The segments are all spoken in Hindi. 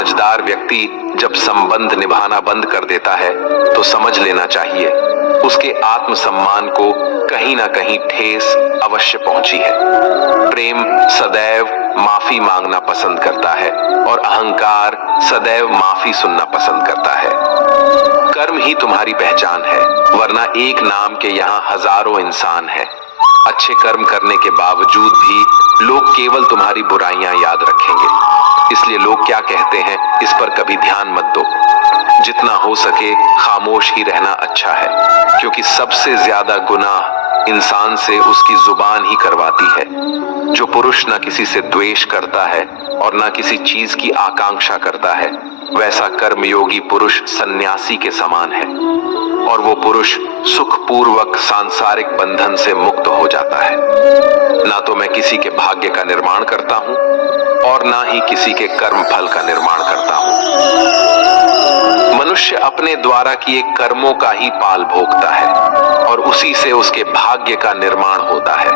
समझदार व्यक्ति जब संबंध निभाना बंद कर देता है तो समझ लेना चाहिए उसके आत्मसम्मान को कहीं ना कहीं ठेस अवश्य पहुंची है। प्रेम सदैव माफी मांगना पसंद करता है और अहंकार सदैव माफी सुनना पसंद करता है। कर्म ही तुम्हारी पहचान है, वरना एक नाम के यहाँ हजारों इंसान हैं। अच्छे कर्म करने के बावजूद भी लोग केवल तुम्हारी बुराइयां याद रखेंगे। इसलिए लोग क्या कहते हैं इस पर कभी ध्यान मत दो। जितना हो सके खामोश ही रहना अच्छा है, क्योंकि सबसे ज्यादा गुनाह इंसान से उसकी जुबान ही करवाती है। जो पुरुष ना किसी से द्वेष करता है और ना किसी चीज की आकांक्षा करता है, वैसा कर्मयोगी पुरुष सन्यासी के समान है और वो पुरुष सुखपूर्वक सांसारिक बंधन से मुक्त हो जाता है। ना तो मैं किसी के भाग्य का निर्माण करता हूं और ना ही किसी के कर्म फल का निर्माण करता हूं। मनुष्य अपने द्वारा किए कर्मों का ही पाल भोगता है और उसी से उसके भाग्य का निर्माण होता है।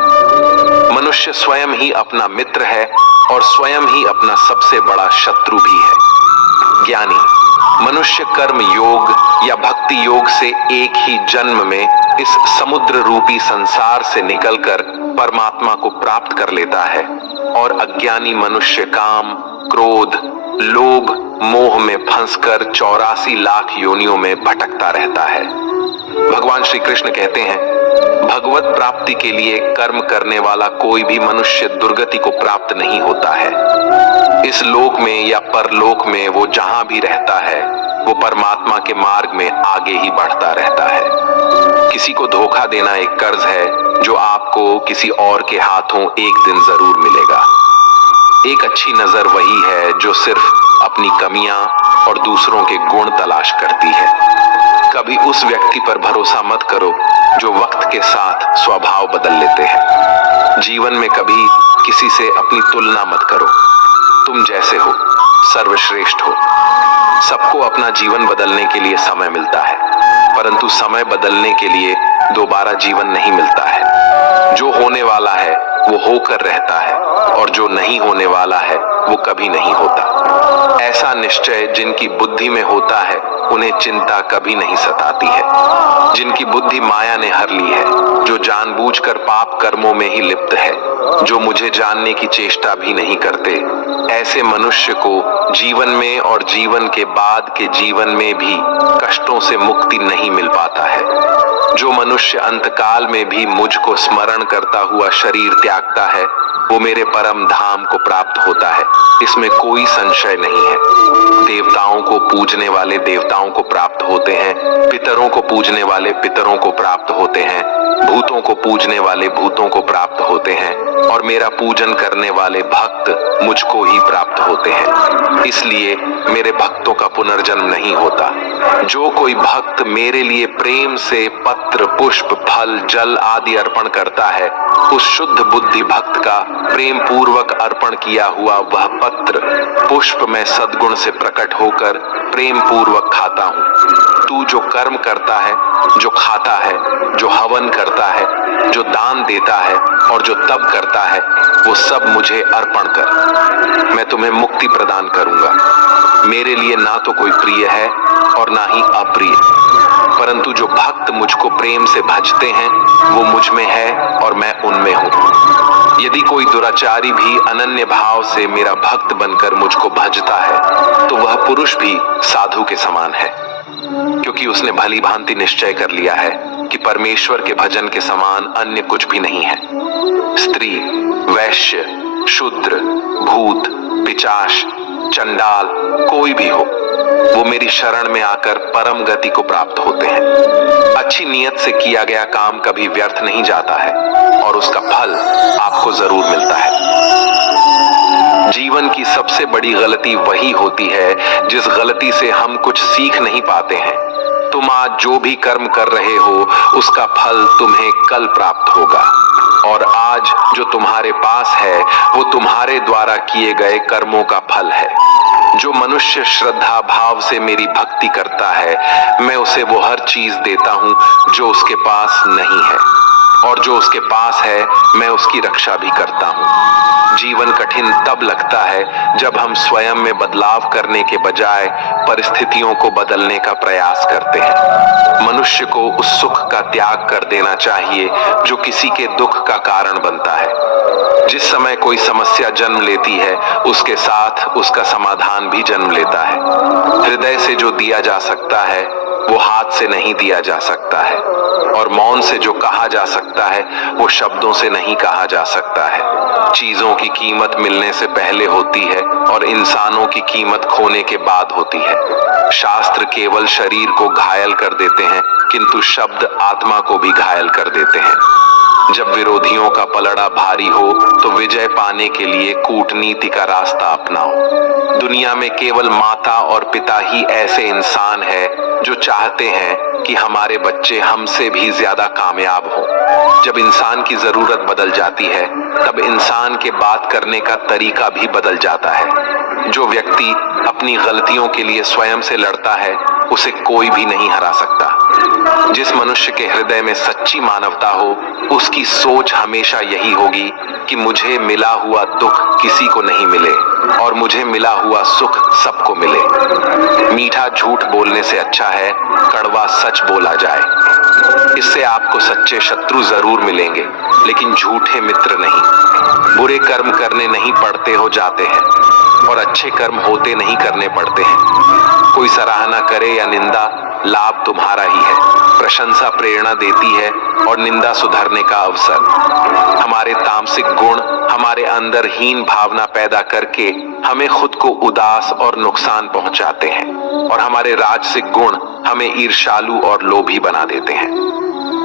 मनुष्य स्वयं ही अपना मित्र है और स्वयं ही अपना सबसे बड़ा शत्रु भी है। ज्ञानी मनुष्य कर्म योग या भक्ति योग से एक ही जन्म में इस समुद्र रूपी संसार से निकलकर परमात्मा को प्राप्त कर लेता है और अज्ञानी मनुष्य काम, क्रोध, लोभ, मोह में फंसकर 84 लाख योनियों में भटकता रहता है। भगवान श्री कृष्ण कहते हैं, भगवत प्राप्ति के लिए कर्म करने वाला कोई भी मनुष्य दुर्गति को प्राप्त नहीं होता है। इस लोक में या परलोक में वो जहां भी रहता है वो परमात्मा के मार्ग में आगे ही बढ़ता रहता है। किसी को धोखा देना एक कर्ज है जो आपको किसी और के हाथों एक दिन जरूर मिलेगा। एक अच्छी नजर वही है जो सिर्फ अपनी कमियां और दूसरों के गुण तलाश करती है। कभी उस व्यक्ति पर भरोसा मत करो जो वक्त के साथ स्वभाव बदल लेते हैं। जीवन में कभी किसी से अपनी तुलना मत करो। तुम जैसे हो सर्वश्रेष्ठ हो। सबको अपना जीवन बदलने के लिए समय मिलता है, परंतु समय बदलने के लिए दोबारा जीवन नहीं मिलता है। जो होने वाला है वो होकर रहता है और जो नहीं होने वाला है वो कभी नहीं होता। ऐसा निश्चय जिनकी बुद्धि में होता है उन्हें चिंता कभी नहीं सताती है। जिनकी बुद्धि माया ने हर ली है, जो जानबूझकर पाप कर्मों में ही लिप्त है, जो मुझे जानने की चेष्टा भी नहीं करते, ऐसे मनुष्य को जीवन में और जीवन के बाद के जीवन में भी कष्टों से मुक्ति नहीं मिल पाता है। जो मनुष्य अंतकाल में भी मुझको स्मरण करता हुआ शरीर त्यागता है वो मेरे परम धाम को प्राप्त होता है, इसमें कोई संशय नहीं है। देवताओं को पूजने वाले देवताओं को प्राप्त होते हैं, पितरों को पूजने वाले पितरों को प्राप्त होते हैं, भूतों को पूजने वाले भूतों को प्राप्त होते हैं और मेरा पूजन करने वाले भक्त मुझको ही प्राप्त होते हैं। इसलिए मेरे भक्तों का पुनर्जन्म नहीं होता। जो कोई भक्त मेरे लिए प्रेम से पत्र, पुष्प, फल, जल आदि अर्पण करता है, उस शुद्ध बुद्धि भक्त का प्रेम पूर्वक अर्पण किया हुआ वह पत्र, पुष्प में सद्गुण से प्रकट होकर प्रेम पूर्वक खाता हूँ। तू जो कर्म करता है, जो खाता है, जो हवन करता है, जो दान देता है और जो तप करता है, वो सब मुझे अर्पण कर। मैं तुम्हें मुक्ति प्रदान करूंगा। मेरे लिए ना तो कोई प्रिय है और ना ही अप्रिय, परंतु जो भक्त मुझको प्रेम से भजते हैं वो मुझ में है और मैं उनमें हूँ। यदि कोई दुराचारी भी अनन्य भाव से मेरा भक्त बनकर मुझको भजता है तो वह पुरुष भी साधु के समान है, क्योंकि उसने भली भांति निश्चय कर लिया है कि परमेश्वर के भजन के समान अन्य कुछ भी नहीं है। स्त्री, वैश्य, शूद्र, भूत, पिशाच, चंडाल कोई भी हो, वो मेरी शरण में आकर परम गति को प्राप्त होते हैं। अच्छी नीयत से किया गया काम कभी व्यर्थ नहीं जाता है और उसका फल आपको जरूर मिलता है। जीवन की सबसे बड़ी गलती वही होती है जिस गलती से हम कुछ सीख नहीं पाते हैं। तुम आज जो भी कर्म कर रहे हो उसका फल तुम्हें कल प्राप्त होगा और आज जो तुम्हारे पास है वो तुम्हारे द्वारा किए गए कर्मों का फल है। जो मनुष्य श्रद्धा भाव से मेरी भक्ति करता है, मैं उसे वो हर चीज देता हूँ जो उसके पास नहीं है और जो उसके पास है मैं उसकी रक्षा भी करता हूँ। जीवन कठिन तब लगता है जब हम स्वयं में बदलाव करने के बजाय परिस्थितियों को बदलने का प्रयास करते हैं। मनुष्य को उस सुख का त्याग कर देना चाहिए जो किसी के दुख का कारण बनता है। जिस समय कोई समस्या जन्म लेती है उसके साथ उसका समाधान भी जन्म लेता है। हृदय से जो दिया जा सकता है वो हाथ से नहीं दिया जा सकता है, और मौन से जो कहा जा सकता है वो शब्दों से नहीं कहा जा सकता है। चीजों की कीमत मिलने से पहले होती है और इंसानों की कीमत खोने के बाद होती है। शास्त्र केवल शरीर को घायल कर देते हैं किंतु शब्द आत्मा को भी घायल कर देते हैं। जब विरोधियों का पलड़ा भारी हो तो विजय पाने के लिए कूटनीति का रास्ता अपनाओ। दुनिया में केवल माता और पिता ही ऐसे इंसान हैं जो चाहते हैं कि हमारे बच्चे हमसे भी ज्यादा कामयाब हों। जब इंसान की जरूरत बदल जाती है तब इंसान के बात करने का तरीका भी बदल जाता है। जो व्यक्ति अपनी गलतियों के लिए स्वयं से लड़ता है उसे कोई भी नहीं हरा सकता। जिस मनुष्य के हृदय में सच्ची मानवता हो उसकी सोच हमेशा यही होगी कि मुझे मिला हुआ दुख किसी को नहीं मिले और मुझे मिला हुआ सुख सबको मिले। मीठा झूठ बोलने से अच्छा है कड़वा सच बोला जाए। इससे आपको सच्चे शत्रु जरूर मिलेंगे लेकिन झूठे मित्र नहीं। बुरे कर्म करने नहीं पड़ते हो जाते हैं और अच्छे कर्म होते नहीं करने पड़ते हैं। कोई सराहना करे या निंदा लाभ तुम्हारा ही है। प्रशंसा प्रेरणा देती है और निंदा सुधरने का अवसर। हमारे तामसिक गुण हमारे अंदर हीन भावना पैदा करके हमें खुद को उदास और नुकसान पहुंचाते हैं, और हमारे राजसिक गुण हमें ईर्ष्यालु और लोभी बना देते हैं।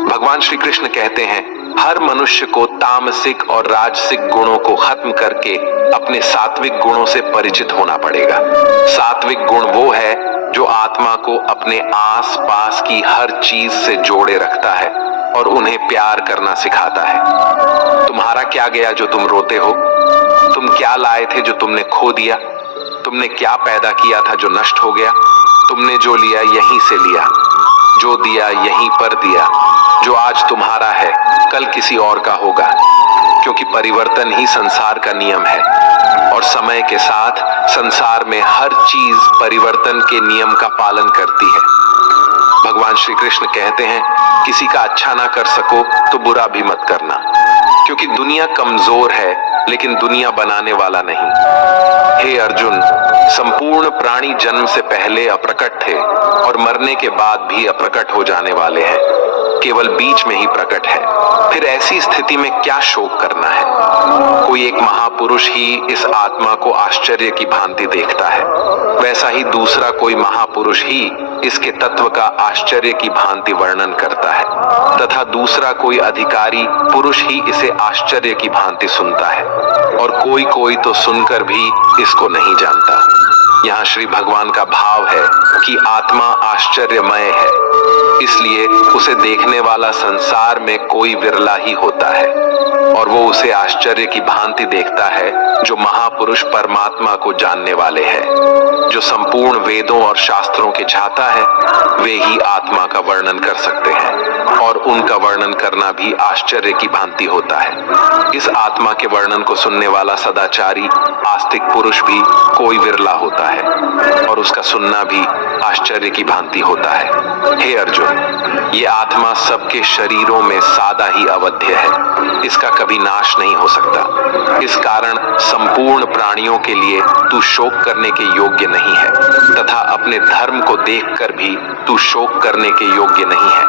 भगवान श्री कृष्ण कहते हैं हर मनुष्य को तामसिक और राजसिक गुणों को खत्म करके अपने सात्विक गुणों से परिचित होना पड़ेगा। सात्विक गुण वो है जो आत्मा को अपने आस पास की हर चीज से जोड़े रखता है और उन्हें प्यार करना सिखाता है। तुम्हारा क्या गया जो तुम रोते हो? तुम क्या लाए थे जो तुमने खो दिया? तुमने क्या पैदा किया था जो नष्ट हो गया? तुमने जो लिया यहीं से लिया, जो दिया यहीं पर दिया। जो आज तुम्हारा है कल किसी और का होगा, क्योंकि परिवर्तन ही संसार का नियम है और समय के साथ संसार में हर चीज परिवर्तन के नियम का पालन करती है। भगवान श्री कृष्ण कहते हैं किसी का अच्छा ना कर सको तो बुरा भी मत करना, क्योंकि दुनिया कमजोर है लेकिन दुनिया बनाने वाला नहीं। हे अर्जुन, संपूर्ण प्राणी जन्म से पहले अप्रकट थे और मरने के बाद भी अप्रकट हो जाने वाले हैं, केवल बीच में ही प्रकट है। फिर ऐसी स्थिति में क्या शोक करना है? कोई एक महापुरुष ही इस आत्मा को आश्चर्य की भांति देखता है, वैसा ही दूसरा कोई महापुरुष ही इसके तत्व का आश्चर्य की भांति वर्णन करता है, तथा दूसरा कोई अधिकारी पुरुष ही इसे आश्चर्य की भांति सुनता है, और कोई कोई तो सुनकर भी इसको नहीं जानता। यहाँ श्री भगवान का भाव है कि आत्मा आश्चर्यमय है, इसलिए उसे देखने वाला संसार में कोई विरला ही होता है, और वो उसे आश्चर्य की भांति देखता है जो महापुरुष परमात्मा को जानने वाले हैं। जो संपूर्ण वेदों और शास्त्रों के झाता है वे ही आत्मा का वर्णन कर सकते हैं, और उनका वर्णन करना भी आश्चर्य की भांति होता है। इस आत्मा के वर्णन को सुनने वाला सदाचारी आस्तिक पुरुष भी कोई विरला होता है, और उसका सुनना भी आश्चर्य की भांति होता है। हे अर्जुन, ये आत्मा सबके शरीरों में सादा ही अवध्य है, इसका कभी नाश नहीं हो सकता। इस कारण संपूर्ण प्राणियों के लिए तू शोक करने के योग्य नहीं है, तथा अपने धर्म को देखकर भी तू शोक करने के योग्य नहीं है,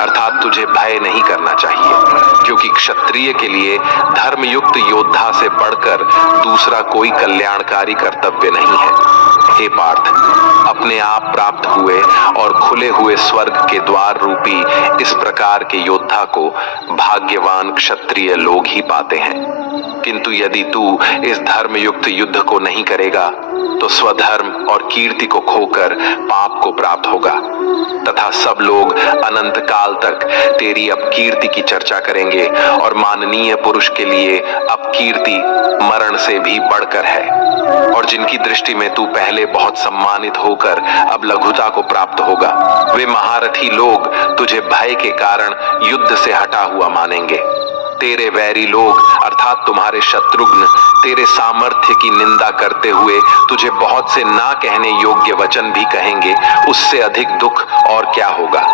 अर्थात तुझे भय नहीं करना चाहिए, क्योंकि क्षत्रिय के लिए धर्मयुक्त योद्धा से बढ़कर दूसरा कोई कल्याणकारी कर्तव्य नहीं है। हे पार्थ, अपने आप प्राप्त हुए और खुले हुए स्वर्ग के द्वार रूपी इस प्रकार के योद्धा को भाग्यवान क्षत्रिय लोग ही पाते हैं। किंतु यदि तू इस धर्मयुक्त युद्ध को नहीं करेगा तो स्वधर्म और कीर्ति को खोकर पाप को प्राप्त होगा। तथा सब लोग अनंत काल तक तेरी अपकीर्ति की चर्चा करेंगे और माननीय पुरुष के लिए अपकीर्ति मरण से भी बढ़कर है और जिनकी दृष्टि में तू पहले बहुत सम्मानित होकर अब लघुता को प्राप्त होगा, वे महारथी लोग तुझे भय के कारण युद्ध से हटा हुआ मानेंगे। तेरे वैरी लोग अर्थात तुम्हारे शत्रुघ्न तेरे सामर्थ्य की निंदा करते हुए तुझे बहुत से ना कहने योग्य वचन भी कहेंगे। उससे अधिक दुख और क्या होगा?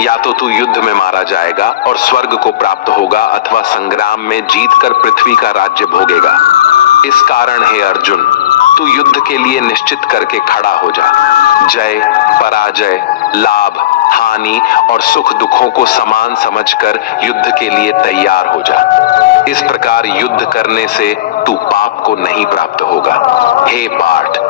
या तो तू युद्ध में मारा जाएगा और स्वर्ग को प्राप्त होगा अथवा संग्राम में जीतकर पृथ्वी का राज्य भोगेगा। इस कारण हे अर्जुन, तू युद्ध के लिए निश्चित करके खड़ा हो जा। जय पराजय, लाभ हानि और सुख दुखों को समान समझकर युद्ध के लिए तैयार हो जा। इस प्रकार युद्ध करने से तू पाप को नहीं प्राप्त होगा। हे पार्थ,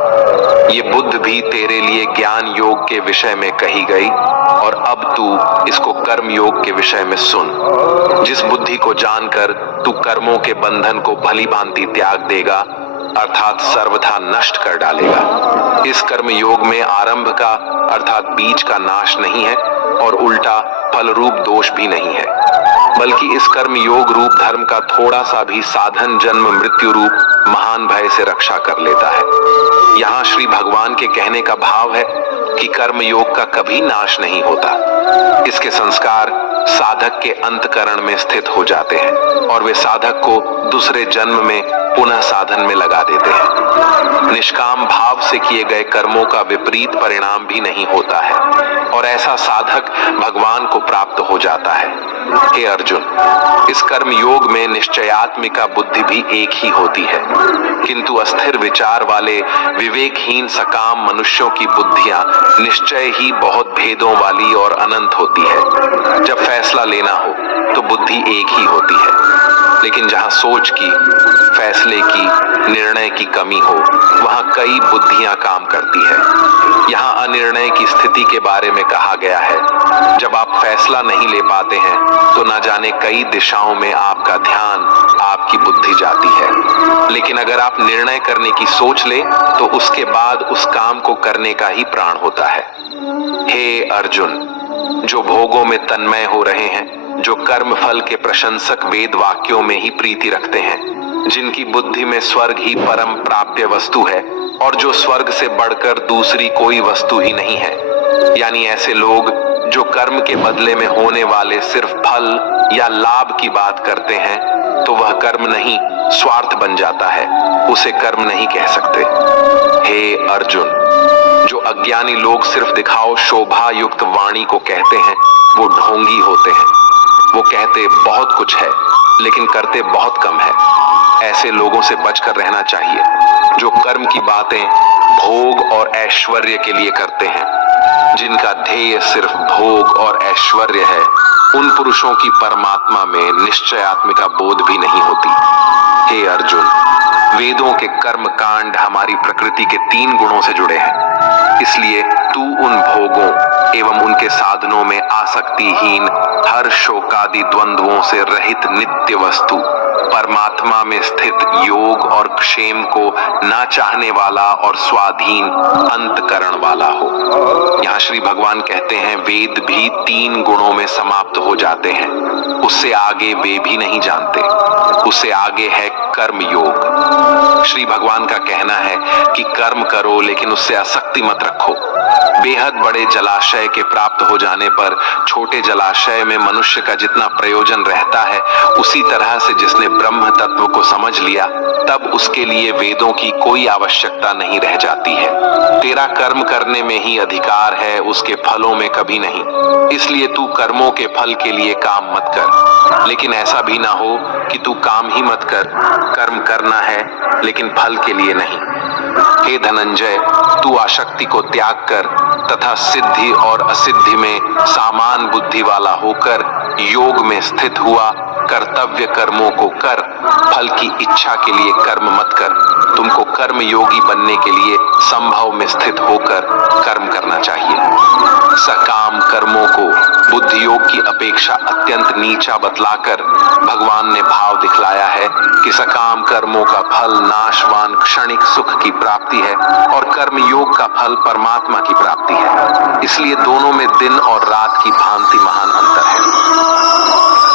ये बुद्ध भी तेरे लिए ज्ञान योग के विषय में कही गई और अब तू इसको कर्म योग के विषय में सुन। जिस बुद्धि को जानकर तू कर्मों के बंधन को भली भांति त्याग देगा अर्थात सर्वथा नष्ट कर डालेगा। इस कर्म योग में आरंभ का अर्थात बीज का नाश नहीं है और उल्टा फल रूप दोष भी नहीं है, बल्कि इस कर्म योग रूप धर्म का थोड़ा सा भी साधन जन्म मृत्यु रूप महान भय से रक्षा कर लेता है। यहाँ श्री भगवान के कहने का भाव है कि कर्म योग का कभी नाश नहीं होता। इसके संस्कार साधक के अंतकरण में स्थित हो जाते हैं और वे साधक को दूसरे जन्म में पुनः साधन में लगा देते हैं। निष्काम भाव से किए गए कर्मों का विपरीत परिणाम भी नहीं होता है और ऐसा साधक भगवान को प्राप्त हो जाता है। हे अर्जुन, इस कर्म योग में निश्चयात्मिका बुद्धि भी एक ही होती है, किंतु अस्थिर विचार वाले विवेकहीन सकाम मनुष्यों की बुद्धियां निश्चय ही बहुत भेदों वाली और अनंत होती है। जब फैसला लेना हो तो बुद्धि एक ही होती है, लेकिन जहां सोच की, फैसले की, निर्णय की कमी हो वहां कई बुद्धियां काम करती है। यहाँ अनिर्णय की स्थिति के बारे में कहा गया है। जब आप फैसला नहीं ले पाते हैं तो न जाने कई दिशाओं में आपका ध्यान, आपकी बुद्धि जाती है, लेकिन अगर आप निर्णय करने की सोच ले तो उसके बाद उस काम को करने का ही प्राण होता है। हे अर्जुन, जो भोगों में तन्मय हो रहे हैं, जो कर्म फल के प्रशंसक वेद वाक्यों में ही प्रीति रखते हैं, जिनकी बुद्धि में स्वर्ग ही परम प्राप्य वस्तु है और जो स्वर्ग से बढ़कर दूसरी कोई वस्तु ही नहीं है, यानी ऐसे लोग जो कर्म के बदले में होने वाले सिर्फ फल या लाभ की बात करते हैं, तो वह कर्म नहीं स्वार्थ बन जाता है, उसे कर्म नहीं कह सकते। हे अर्जुन, जो अज्ञानी लोग सिर्फ दिखाओ शोभा युक्त वाणी को कहते हैं, वो ढोंगी होते हैं। वो कहते बहुत कुछ है लेकिन करते बहुत कम है। ऐसे लोगों से बचकर रहना चाहिए जो कर्म की बातें भोग और ऐश्वर्य के लिए करते हैं। जिनका ध्येय सिर्फ भोग और ऐश्वर्य है, उन पुरुषों की परमात्मा में निश्चयात्मिका बोध भी नहीं होती। हे अर्जुन, वेदों के कर्म कांड हमारी प्रकृति के 3 गुणों से जुड़े हैं, इसलिए तू उन भोगों एवं उनके साधनों में आसक्तिहीन, हर शोकादि द्वंद्वों से रहित नित्य वस्तु परमात्मा में स्थित योग और क्षेम को ना चाहने वाला और स्वाधीन अंतकरण वाला हो। यहाँ श्री भगवान कहते हैं वेद भी 3 गुणों में समाप्त हो जाते हैं, उससे आगे वे भी नहीं जानते। उससे आगे है कर्म योग। श्री भगवान का कहना है कि कर्म करो लेकिन उससे आसक्ति मत रखो। बेहद बड़े जलाशय के प्राप्त हो जाने पर छोटे जलाशय में मनुष्य का जितना प्रयोजन रहता है, उसी तरह से जिसने ब्रह्म तत्व को समझ लिया तब उसके लिए वेदों की कोई आवश्यकता नहीं रह जाती है। तेरा कर्म करने में ही अधिकार है, उसके फलों में कभी नहीं। इसलिए तू कर्मों के फल के लिए काम मत कर, लेकिन ऐसा भी ना हो कि तू काम ही मत कर, कर्म करना है लेकिन फल के लिए नहीं। हे धनंजय, तू आसक्ति को त्याग कर तथा सिद्धि और असिद्धि में सामान बुद्धि वाला होकर योग में स्थित हुआ कर्तव्य कर्मों को कर, फल की इच्छा के लिए कर्म मत कर। तुमको कर्म योगी बनने के लिए संभव में स्थित होकर कर्म करना चाहिए। सकाम कर्मों को बुद्धि योग की अपेक्षा अत्यंत नीचा बतलाकर भगवान ने भाव दिखलाया है कि सकाम कर्मों का फल नाशवान क्षणिक सुख की प्राप्ति है और कर्म योग का फल परमात्मा की प्राप्ति है। इसलिए दोनों में दिन और रात की भांति महान अंतर है।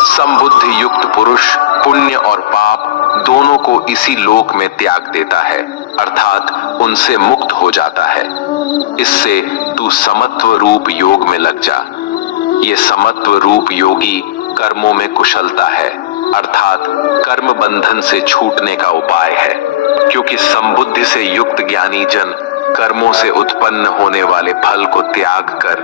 समबुद्धि युक्त पुरुष पुण्य और पाप दोनों को इसी लोक में त्याग देता है, अर्थात उनसे मुक्त हो जाता है। इससे तू समत्व रूप योग में लग जा। ये समत्व रूप योगी कर्मों में कुशलता है, अर्थात कर्म बंधन से छूटने का उपाय है, क्योंकि समबुद्धि से युक्त ज्ञानी जन कर्मों से उत्पन्न होने वाले फल को त्याग कर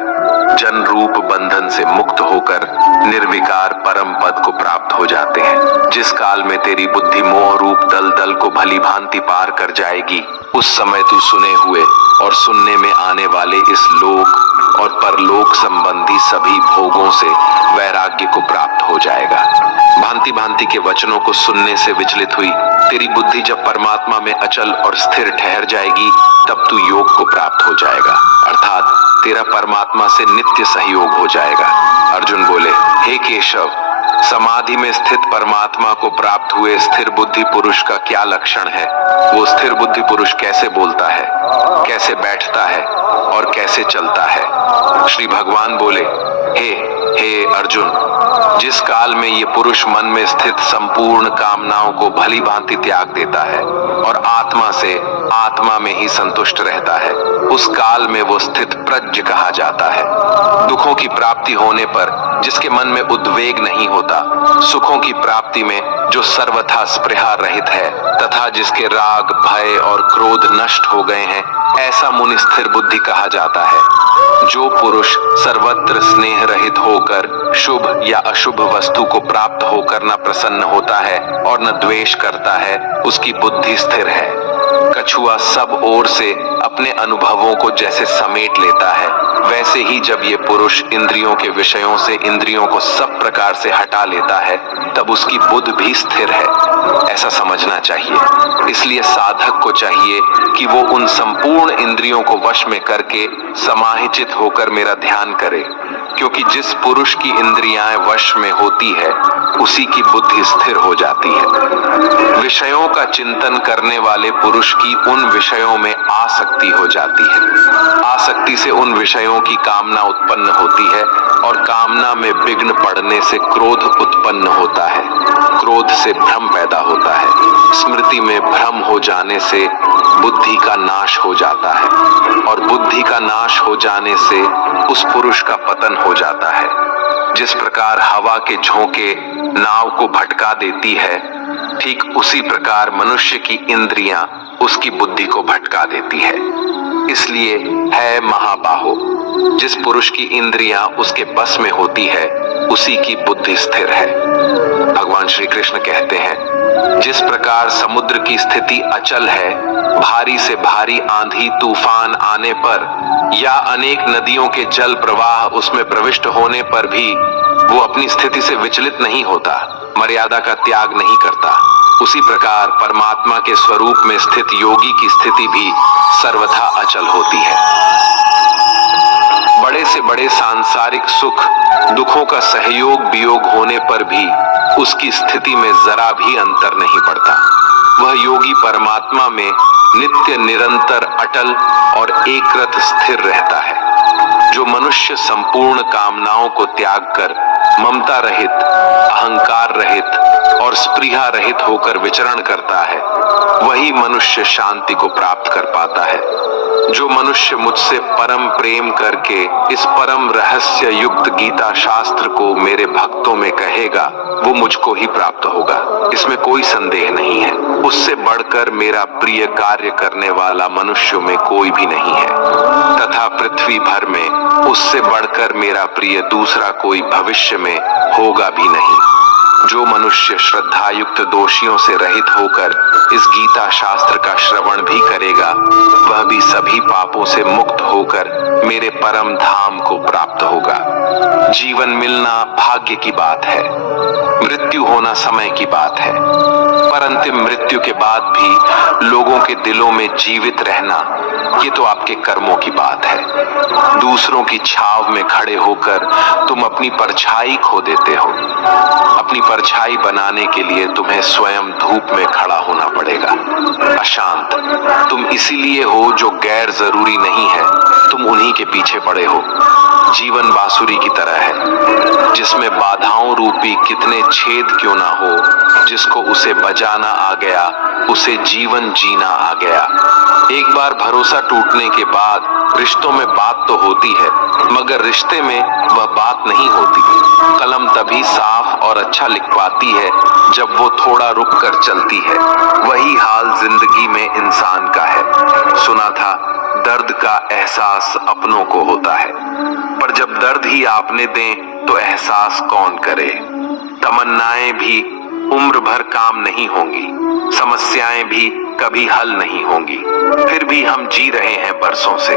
जन रूप बंधन से मुक्त होकर निर्विकार परम पद को प्राप्त हो जाते हैं। जिस काल में तेरी बुद्धि मोह रूप दलदल को भली भांति पार कर जाएगी, उस समय तू सुने हुए और सुनने में आने वाले इस लोक और परलोक संबंधी सभी भोगों से वैराग्य को प्राप्त हो जाएगा। भांति भांति के वचनों को सुनने से विचलित हुई तेरी बुद्धि जब परमात्मा में अचल और स्थिर ठहर जाएगी, तब तू योग को प्राप्त हो जाएगा, अर्थात तेरा परमात्मा से नित्य सहयोग हो जाएगा। अर्जुन बोले, हे केशव, समाधि में स्थित परमात्मा को प्राप्त हुए स्थिर बुद्धि पुरुष का क्या लक्षण है? वो स्थिर बुद्धि पुरुष कैसे बोलता है, कैसे बैठता है और कैसे चलता है? श्री भगवान बोले, हे अर्जुन, जिस काल में ये पुरुष मन में स्थित संपूर्ण कामनाओं को भली भांति त्याग देता है और आत्मा से आत्मा में ही संतुष्ट रहता है, उस काल में वो स्थित प्रज्ञ कहा जाता है। दुखों की प्राप्ति होने पर जिसके मन में उद्वेग नहीं होता, सुखों की प्राप्ति में जो सर्वथा स्पृहा रहित है तथा जिसके राग भय और क्रोध नष्ट हो गए हैं, ऐसा मुनि स्थिर बुद्धि कहा जाता है। जो पुरुष सर्वत्र स्नेह रहित होकर शुभ या अशुभ वस्तु को प्राप्त होकर न प्रसन्न होता है और न द्वेष करता है, उसकी बुद्धि स्थिर है। कछुआ सब ओर से अपने अनुभवों को जैसे समेट लेता है, वैसे ही जब ये पुरुष इंद्रियों के विषयों से इंद्रियों को सब प्रकार से हटा लेता है, तब उसकी बुद्धि भी स्थिर है, ऐसा समझना चाहिए। इसलिए साधक को चाहिए कि वो उन संपूर्ण इंद्रियों को वश में करके समाहित होकर मेरा ध्यान करे, क्योंकि जिस पुरुष की इंद्रियां वश में होती है, उसी की बुद्धि स्थिर हो जाती है। विषयों का चिंतन करने वाले पुरुष की उन विषयों में आसक्ति हो जाती है। आसक्ति से उन विषयों की कामना उत्पन्न होती है और कामना में विघ्न पड़ने से क्रोध उत्पन्न होता है। क्रोध से भ्रम पैदा होता है। स्मृति में भ्रम हो जाने से बुद्धि का नाश हो जाता है और बुद्धि का नाश हो जाने से उस पुरुष का पतन हो जाता है। जिस प्रकार हवा के झोंके नाव को भटका देती है, ठीक उसी प्रकार मनुष्य की इंद्रियां उसकी बुद्धि को भटका देती है। इसलिए है महाबाहो, जिस पुरुष की इंद्रियां उसके बस में होती है, उसी की बुद्धि स्थिर है। भगवान श्री कृष्ण कहते हैं, जिस प्रकार समुद्र की स्थिति अचल है, भारी से भारी आंधी तूफान आने पर या अनेक नदियों के जल प्रवाह उसमें प्रविष्ट होने पर भी वो अपनी स्थिति से विचलित नहीं होता, मर्यादा का त्याग नहीं करता, उसी प्रकार परमात्मा के स्वरूप में स्थित योगी की स्थिति भी सर्वथा अचल होती है। बड़े से बड़े सांसारिक सुख दुखों का सहयोग वियोग होने पर भी उसकी स्थिति में जरा भी अंतर नहीं पड़ता। वह योगी परमात्मा में नित्य निरंतर अटल और एकरत स्थिर रहता है। जो मनुष्य संपूर्ण कामनाओं को त्याग कर ममता रहित, अहंकार रहित और स्पृहा रहित होकर विचरण करता है, वही मनुष्य शांति को प्राप्त कर पाता है। जो मनुष्य मुझसे परम प्रेम करके इस परम रहस्य युक्त गीता शास्त्र को मेरे भक्तों में कहेगा, वो मुझको ही प्राप्त होगा, इसमें कोई संदेह नहीं है। उससे बढ़कर मेरा प्रिय कार्य करने वाला मनुष्य में कोई भी नहीं है, तथा पृथ्वी भर में उससे बढ़कर मेरा प्रिय दूसरा कोई भविष्य में होगा भी नहीं। जो मनुष्य श्रद्धायुक्त दोषियों से रहित होकर इस गीता शास्त्र का श्रवण भी करेगा, वह भी सभी पापों से मुक्त होकर मेरे परम धाम को प्राप्त होगा। जीवन मिलना भाग्य की बात है, मृत्यु होना समय की बात है, पर अंतिम मृत्यु के बाद भी लोगों के दिलों में जीवित रहना ये तो आपके कर्मों की बात है। दूसरों की छाव में खड़े होकर तुम अपनी परछाई खो देते हो। अपनी परछाई बनाने के लिए तुम्हें स्वयं धूप में खड़ा होना पड़ेगा। अशांत, तुम इसीलिए हो जो गैर जरूरी नहीं है, तुम उन्हीं के पीछे पड़े हो। जीवन बांसुरी की तरह है, जिसमें बाधाओं रूपी कितने छेद क्यों ना हो, जिसको उसे बजाना आ गया, उसे जीवन जीना आ गया। एक बार भरोसा टूटने के बाद रिश्तों में बात तो होती है, मगर रिश्ते में वह बात नहीं होती। कलम तभी साफ और अच्छा लिख पाती है जब वो थोड़ा रुक कर चलती है। वही हाल जिंदगी में इंसान का है। सुना था दर्द का एहसास अपनों को होता है, पर जब दर्द ही आपने दें तो एहसास कौन करे। तमन्नाएं भी उम्र भर काम नहीं होंगी, समस्याएं भी कभी हल नहीं होंगी, फिर भी हम जी रहे हैं बरसों से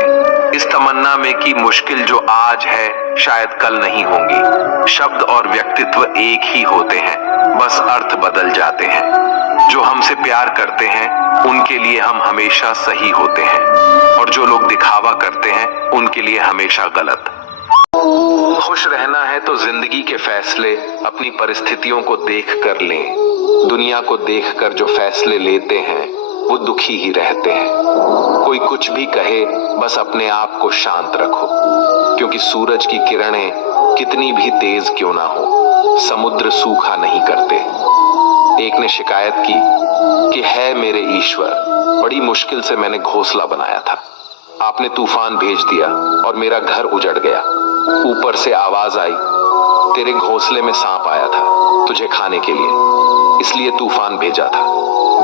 इस तमन्ना में कि मुश्किल जो आज है शायद कल नहीं होंगी। शब्द और व्यक्तित्व एक ही होते हैं, बस अर्थ बदल जाते हैं। जो हमसे प्यार करते हैं उनके लिए हम हमेशा सही होते हैं, और जो लोग दिखावा करते हैं उनके लिए हमेशा गलत। खुश रहना है तो जिंदगी के फैसले अपनी परिस्थितियों को देख कर लें। दुनिया को देखकर जो फैसले लेते हैं वो दुखी ही रहते हैं। कोई कुछ भी कहे, बस अपने आप को शांत रखो, क्योंकि सूरज की किरणें कितनी भी तेज क्यों ना हो, समुद्र सूखा नहीं करते। एक ने शिकायत की कि है मेरे ईश्वर, बड़ी मुश्किल से मैंने घोंसला बनाया था, आपने तूफान भेज दिया और मेरा घर उजड़ गया। ऊपर से आवाज आई, तेरे घोंसले में सांप आया था तुझे खाने के लिए, इसलिए तूफान भेजा था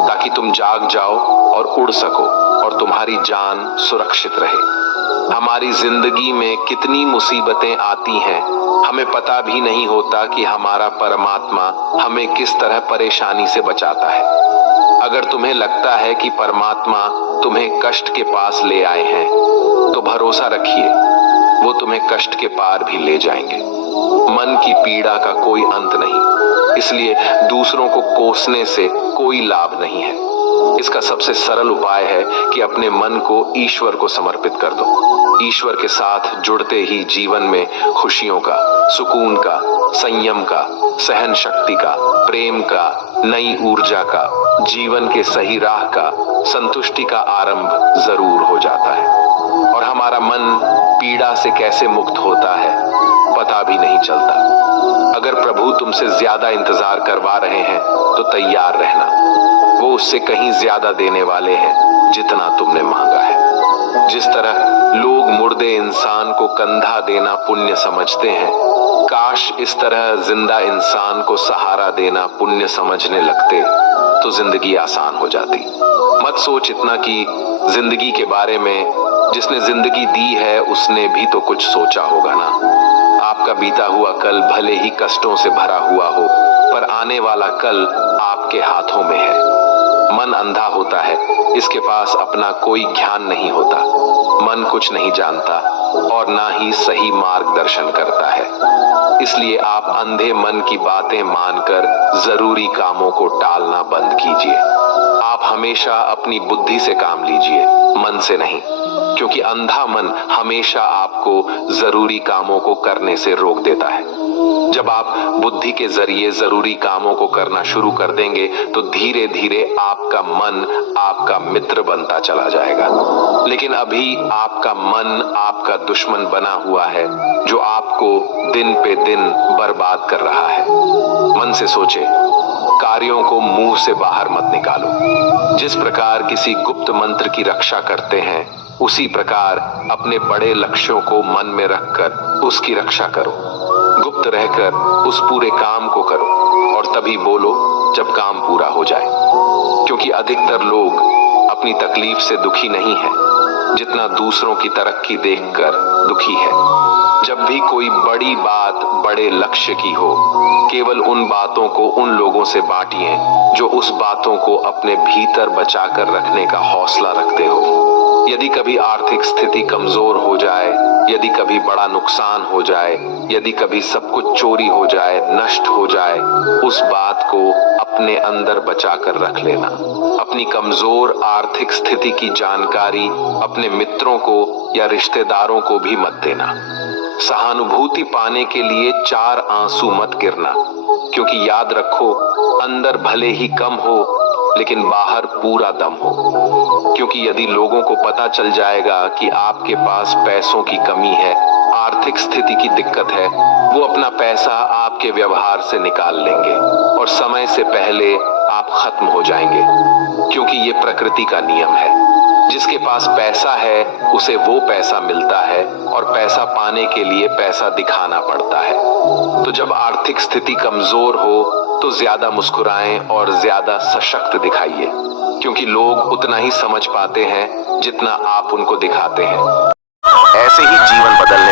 ताकि तुम जाग जाओ और उड़ सको और तुम्हारी जान सुरक्षित रहे। हमारी जिंदगी में कितनी मुसीबतें आती हैं, हमें पता भी नहीं होता कि हमारा परमात्मा हमें किस तरह परेशानी से बचाता है। अगर तुम्हें लगता है कि परमात्मा तुम्हें कष्ट के पास ले आए हैं, तो भरोसा रखिए वो तुम्हें कष्ट के पार भी ले जाएंगे। मन की पीड़ा का कोई अंत नहीं, इसलिए दूसरों को कोसने से कोई लाभ नहीं है। इसका सबसे सरल उपाय है कि अपने मन को ईश्वर को समर्पित कर दो। ईश्वर के साथ जुड़ते ही जीवन में खुशियों का, सुकून का, संयम का, सहन शक्ति का, प्रेम का, नई ऊर्जा का, जीवन के सही राह का, संतुष्टि का आरंभ जरूर हो जाता है। और हमारा मन पीड़ा से कैसे मुक्त होता है पता भी नहीं चलता। अगर प्रभु तुमसे ज्यादा इंतजार करवा रहे हैं तो तैयार रहना, वो उससे कहीं ज्यादा देने वाले हैं जितना तुमने मांगा है। जिस तरह लोग मुर्दे इंसान को कंधा देना पुण्य समझते हैं, काश इस तरह जिंदा इंसान को सहारा देना पुण्य समझने लगते तो जिंदगी आसान हो जाती। मत सोच इतना कि जिंदगी के बारे में, जिसने जिंदगी दी है उसने भी तो कुछ सोचा होगा ना। आपका बीता हुआ कल भले ही कष्टों से भरा हुआ हो, पर आने वाला कल आपके हाथों में है। मन अंधा होता है, इसके पास अपना कोई ज्ञान नहीं होता। मन कुछ नहीं जानता और ना ही सही मार्गदर्शन करता है, इसलिए आप अंधे मन की बातें मानकर जरूरी कामों को टालना बंद कीजिए। आप हमेशा अपनी बुद्धि से काम लीजिए, मन से नहीं, क्योंकि अंधा मन हमेशा आपको जरूरी कामों को करने से रोक देता है। जब आप बुद्धि के जरिए जरूरी कामों को करना शुरू कर देंगे तो धीरे धीरे आपका मन आपका मित्र बनता चला जाएगा। लेकिन अभी आपका मन आपका दुश्मन बना हुआ है, जो आपको दिन पे दिन बर्बाद कर रहा है। मन से सोचे, कार्यों को मुंह से बाहर मत निकालो। जिस प्रकार किसी गुप्त मंत्र की रक्षा करते हैं, उसी प्रकार अपने बड़े लक्ष्यों को मन में रखकर उसकी रक्षा करो। गुप्त रहकर उस पूरे काम को करो और तभी बोलो जब काम पूरा हो जाए, क्योंकि अधिकतर लोग अपनी तकलीफ से दुखी नहीं है जितना दूसरों की तरक्की देखकर दुखी है। जब भी कोई बड़ी बात बड़े लक्ष्य की हो, केवल उन बातों को उन लोगों से बांटिए जो उस बातों को अपने भीतर बचाकर रखने का हौसला रखते हो। यदि कभी आर्थिक स्थिति कमजोर हो जाए, यदि कभी बड़ा नुकसान हो जाए, यदि कभी सब कुछ चोरी हो जाए, नष्ट हो जाए, उस बात को अपने अंदर बचाकर रख लेना। अपनी कमजोर आर्थिक स्थिति की जानकारी अपने मित्रों को या रिश्तेदारों को भी मत देना। सहानुभूति पाने के लिए 4 आंसू मत गिरना, क्योंकि याद रखो, अंदर भले ही कम हो लेकिन बाहर पूरा दम हो। क्योंकि यदि लोगों को पता चल जाएगा कि आपके पास पैसों की कमी है, आर्थिक स्थिति की दिक्कत है, वो अपना पैसा आपके व्यवहार से निकाल लेंगे और समय से पहले आप खत्म हो जाएंगे। क्योंकि ये प्रकृति का नियम है, जिसके पास पैसा है उसे वो पैसा मिलता है और पैसा पाने के लिए पैसा दिखाना पड़ता है। तो जब आर्थिक स्थिति कमजोर हो तो ज्यादा मुस्कुराएं और ज्यादा सशक्त दिखाइए, क्योंकि लोग उतना ही समझ पाते हैं जितना आप उनको दिखाते हैं। ऐसे ही जीवन बदलने